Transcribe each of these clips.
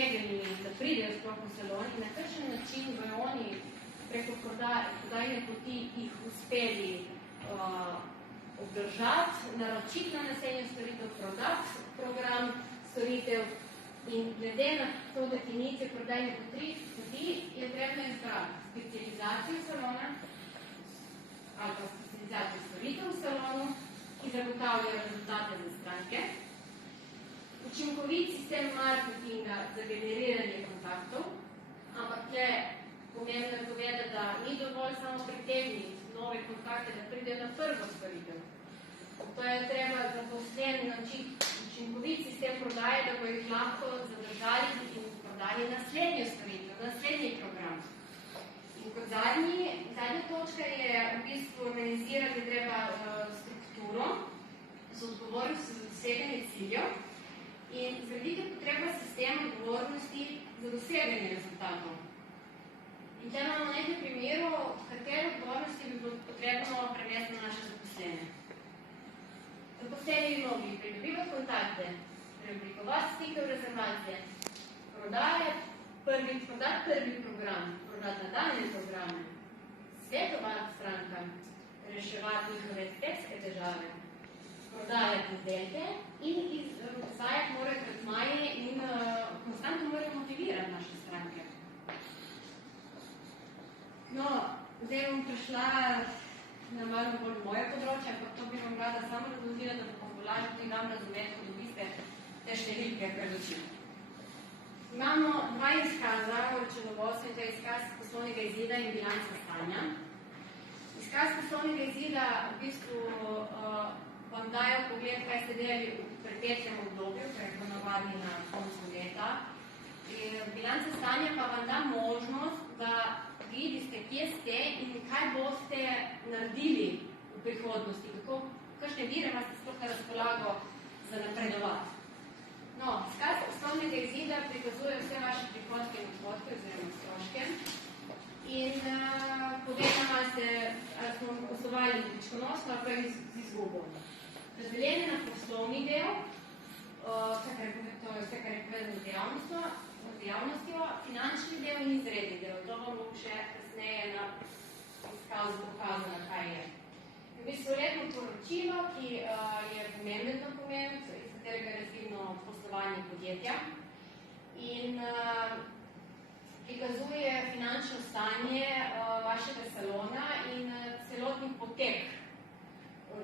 tvegani, da pridejo sploh v salon in na kakšen način bojo oni preko prodajne poti jih uspeli obdržati, naročiti na naslednjo storitev, prodati program storitev in glede na to definicijo prodajne poti je trebno izbrati specializacijo salona ali pa specializacijo storitev v salonu, ki zagotavljajo rezultate za stranke, učinkovit sistem marketinga za generiranje kontaktov, ampak tle pomembno je povedati, da ni dovolj samo pritegniti nove kontakte, da pridejo na prvo storitev. To je treba zaposlen načiti učinkovit sistem prodaje, da bo jih lahko zadržali in prodali naslednjo storitev, naslednji program. In kot zadnja točka je v bistvu organizirati treba strukturo z odgovornostjo za doseganje ciljev in zgraditi potrebno sistem odgovornosti za doseganje rezultatov. In tle imamo nekaj primerov, katere odgovornosti bi bilo potrebno prenesti na naše zaposlene. Zaposleni bi mogli pridobivati kontakte, preoblikovati stike v rezervacije, prodati prvi program, prodati nadaljne programe, svetovati strankam, reševati njihove estetske težave, prodajati izdelke in izvajati morajo tretmaje in konstantno morajo motivirati naše stranke. No, zdaj bom prišla na malo bolj moje področje, ampak to bi vam rada samo razložila, da bo popularno tudi vam razumeti, ko dobiste te številke pred očmi. Imamo dva izkaza v računovodstvu, in to je izkaz poslovnega izida in bilanca stanja. Izkaz poslovnega izida v bistvu vam dajo pogled, kaj ste delali v preteklem obdobju, kaj je ponavadi na koncu leta. Bilanca stanja pa vam da možnost, da vidite, kje ste in kaj boste naredili v prihodnosti, kakšne vire imate sploh na razpolago za napredovati. No, izkaz poslovnega izida prikazuje vse vaše prihodke in odhodke oziroma stroške in povedano ste, ali smo poslovali dobičkonosno ali pa z izgubo. Razdeljene na poslovni del, to je vse, kar je povezano z dejavnostjo, finančni del in izredni del. To vam bom še kasneje na izkazu pokazala, kaj je. V bistvu letno poročilo, ki je pomemben dokument, iz katerega je razvidno poslovanje podjetja in prikazuje finančno stanje vašega salona in celotni potek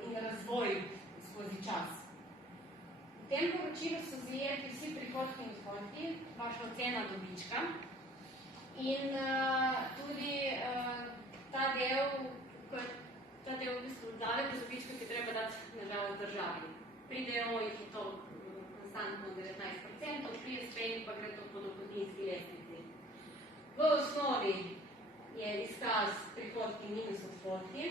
in razvoj skozi čas. V tem poročilu so zajeti vsi prihodki in odhodki, vaša ocena dobička in tudi ta del v bistvu davek dobička, ki treba dati nažalost državi. Pri DO jih je to konstantno 19%, pri SP-jih pa gre to po dohodninski lestvici. V osnovi je izkaz prihodki minus odhodki,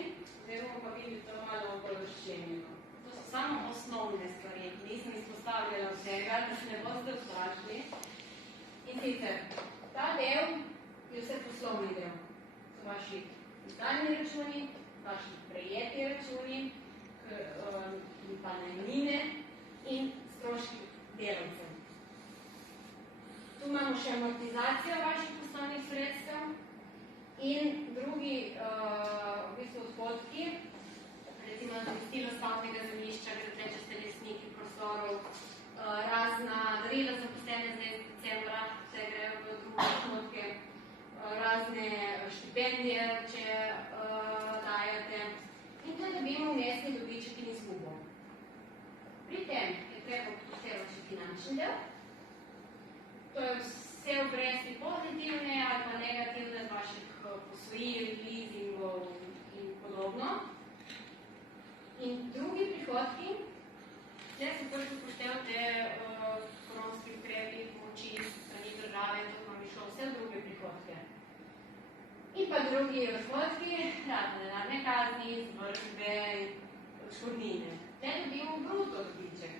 zdaj bomo pa videli to malo bolj razčlenjeno. To so samo osnovne stvari, nisem izpostavljala vsega, da se ne boste vprašali. In sicer, ta del je vse poslovni del. So vaši izdani računi, vaši prejeti računi, pa najemnine in stroški delavcev. Tu imamo še amortizacijo vaših poslovnih sredstev in drugi v bistvu odhodki, recimo nadomestilo stavbnega zemljišča, gre tle, če ste lastniki prostorov, razna darila zaposlene zdaj iz decembra, vse grejo v druge odhodke, razne štipendije, če dajete, in to dobimo vmesni dobiček in izgubo. Pri tem je treba upoštevati še finančni del, to je vse obresti pozitivne ali pa negativne z vaših posojil, leasingov in podobno. In drugi prihodki, če se prvi upoštevate koronski ukrepi, pomoči, strani države, to vam je šlo vse druge prihodke. In pa drugi odhodki, denarne kazni, izvršbe, odškodnine. Te dobimo bruto dobiček.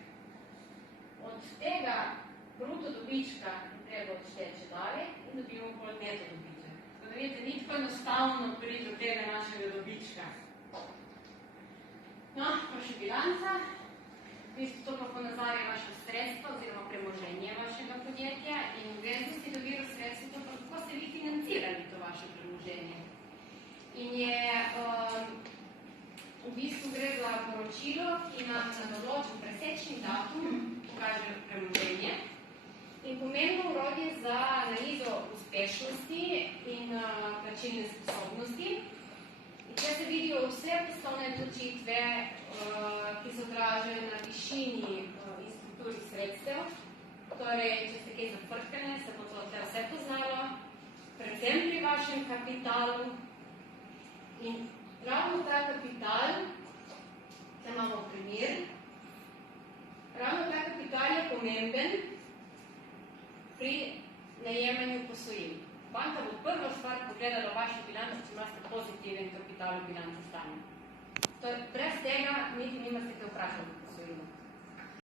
Od tega bruto dobička je treba odšteti še dalje in dobimo bolj neto dobiček. Tako da vidite, ni tako enostavno priti do tega našega dobička. No, pa še bilanca. V bistvu to pa ponazarja vaše sredstvo oziroma premoženje vašega podjetja in gre vaše premoženje. In je, v bistvu gre za poročilo, ki nam na določen presečni datum pokaže premoženje in pomembno orodje za analizo uspešnosti in plačilne sposobnosti. In če se vidijo vse poslovne odločitve, ki se odražajo na višini in strukturi sredstev, torej, če ste kaj zafrkane, se bo to vse poznalo, predvsem pri vašem kapitalu. In ravno ta kapital, če imamo primer, ravno ta kapital je pomemben pri najemanju posojil. Banka bo prva stvar pogledala vašo bilanco, če imate pozitiven kapital v bilanci stanja. Brez tega niti nimate kaj vprašati v posojilu.